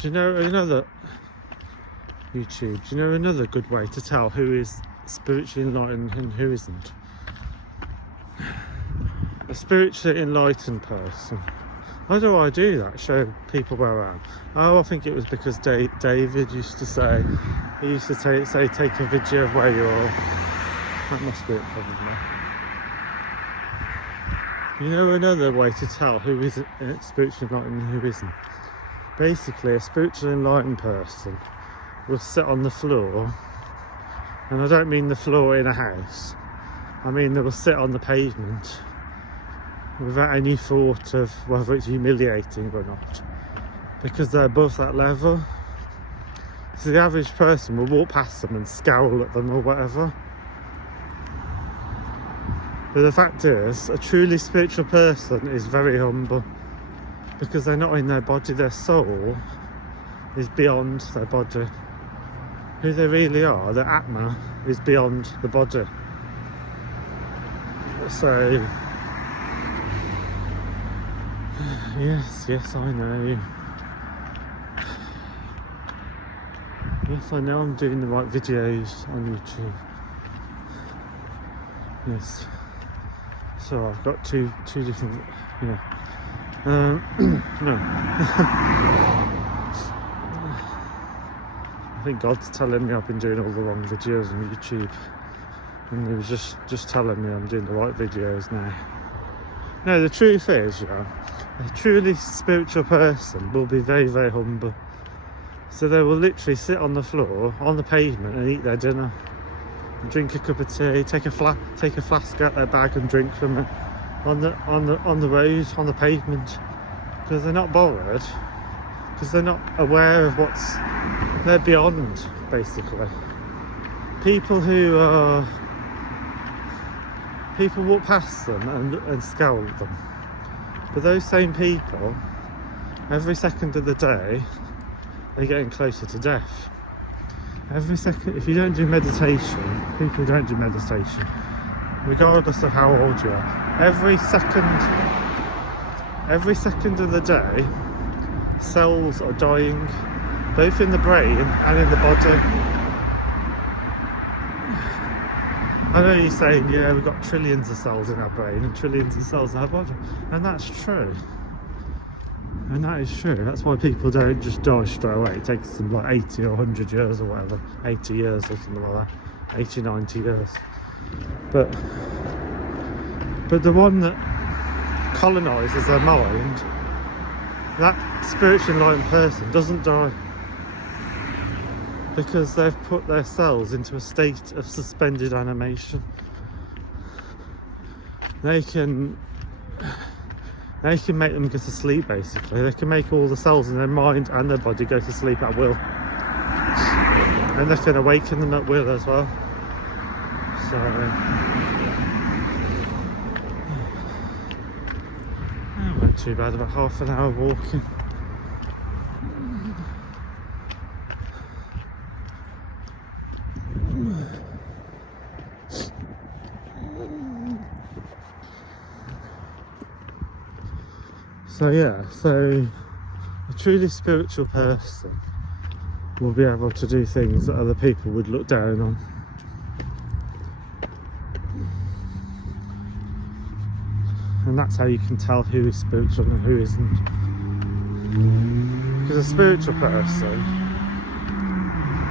Do you know another YouTube? Do you know another good way to tell who is spiritually enlightened and who isn't? A spiritually enlightened person. Why do I do that? Show people where I am. Oh, I think it was because David used to say, he used to say take a video of where you are. That must be it probably. You know another way to tell who is spiritually enlightened and who isn't? Basically, a spiritually enlightened person will sit on the floor, and I don't mean the floor in a house, I mean they will sit on the pavement without any thought of whether it's humiliating or not, because they're above that level. So the average person will walk past them and scowl at them or whatever. But the fact is, a truly spiritual person is very humble, because they're not in their body, their soul is beyond their body. Who they really are, their Atma, is beyond the body. So, yes, I know. Yes, I know I'm doing the right videos on YouTube. Yes. So I've got two different, no. I think God's telling me I've been doing all the wrong videos on YouTube, and he was just telling me I'm doing the right videos now. No, the truth is, a truly spiritual person will be very, very humble. So they will literally sit on the floor, on the pavement, and eat their dinner, and drink a cup of tea, take a flask out their bag and drink from it on the road, on the pavement, because they're not bothered, because they're not aware of they're beyond, basically. People walk past them and scowl at them, but those same people, every second of the day, they're getting closer to death. Every second, if you don't do meditation, people who don't do meditation, regardless of how old you are, every second of the day, cells are dying, both in the brain and in the body. I know you're saying, yeah, we've got trillions of cells in our brain and trillions of cells in our body, and that's true. And that is true. That's why people don't just die straight away. It takes them like 80 or 100 years or whatever, 80 years or something like that, 80, 90 years. But the one that colonises their mind, that spiritually enlightened person doesn't die, because they've put their cells into a state of suspended animation. They can make them go to sleep, basically. They can make all the cells in their mind and their body go to sleep at will. And they can awaken them at will as well. So, not too bad, about half an hour walking. So a truly spiritual person will be able to do things that other people would look down on. And that's how you can tell who is spiritual and who isn't. Because a spiritual person,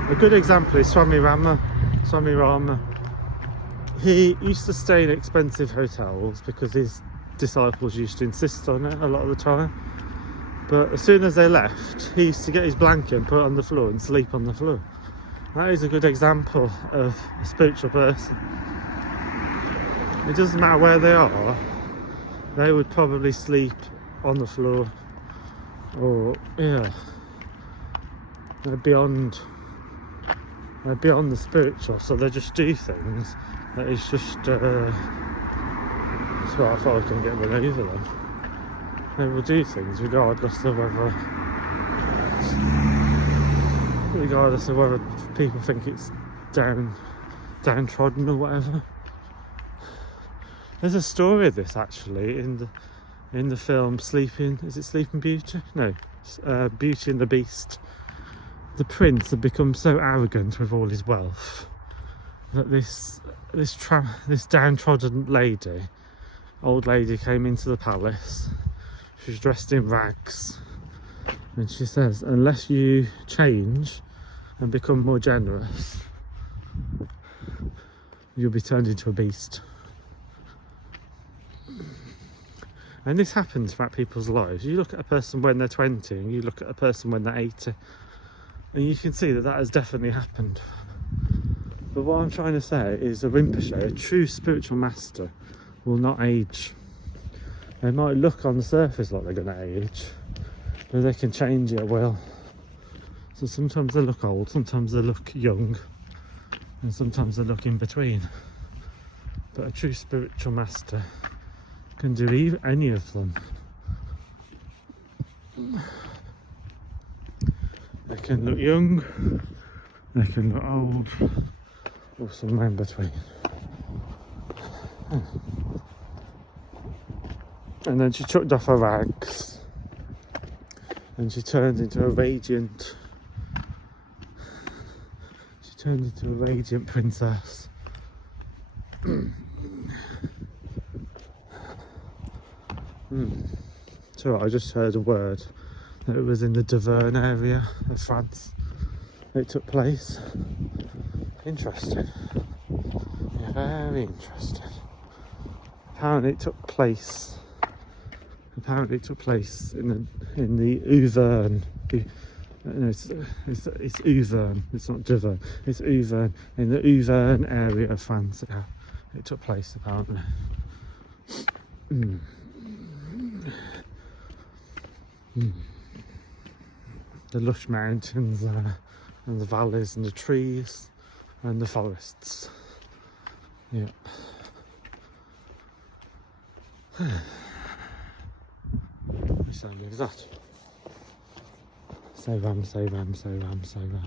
a good example is Swami Rama. He used to stay in expensive hotels because his disciples used to insist on it a lot of the time, but as soon as they left, he used to get his blanket and put it on the floor and sleep on the floor. That is a good example of a spiritual person. It doesn't matter where they are, they would probably sleep on the floor, or they're beyond the spiritual, so they just do things that is just so I thought I can get run over them. They will do things regardless of whether people think it's downtrodden or whatever. There's a story of this actually in in the film Sleeping Beauty? No, Beauty and the Beast. The prince had become so arrogant with all his wealth that this downtrodden old lady came into the palace. She was dressed in rags, and she says, unless you change and become more generous, you'll be turned into a beast. And this happens throughout people's lives. You look at a person when they're 20 and you look at a person when they're 80, and you can see that has definitely happened. But what I'm trying to say is a Rinpoche, a true spiritual master, will not age. They might look on the surface like they're going to age, but they can change it at will. So sometimes they look old, sometimes they look young, and sometimes they look in between. But a true spiritual master can do any of them. They can look young, they can look old, or somewhere in between. And then she chucked off her rags and she turned into a radiant princess. So I just heard a word that it was in the Devon area of France it took place. Interesting. Yeah, very interesting. Apparently it took place in the Auvergne. No, it's Auvergne. It's not Devon. It's Auvergne, in the Auvergne area of France. It took place apparently. The lush mountains and the valleys and the trees and the forests. Yep. What sound is that? Say ram, say ram, say ram, say ram.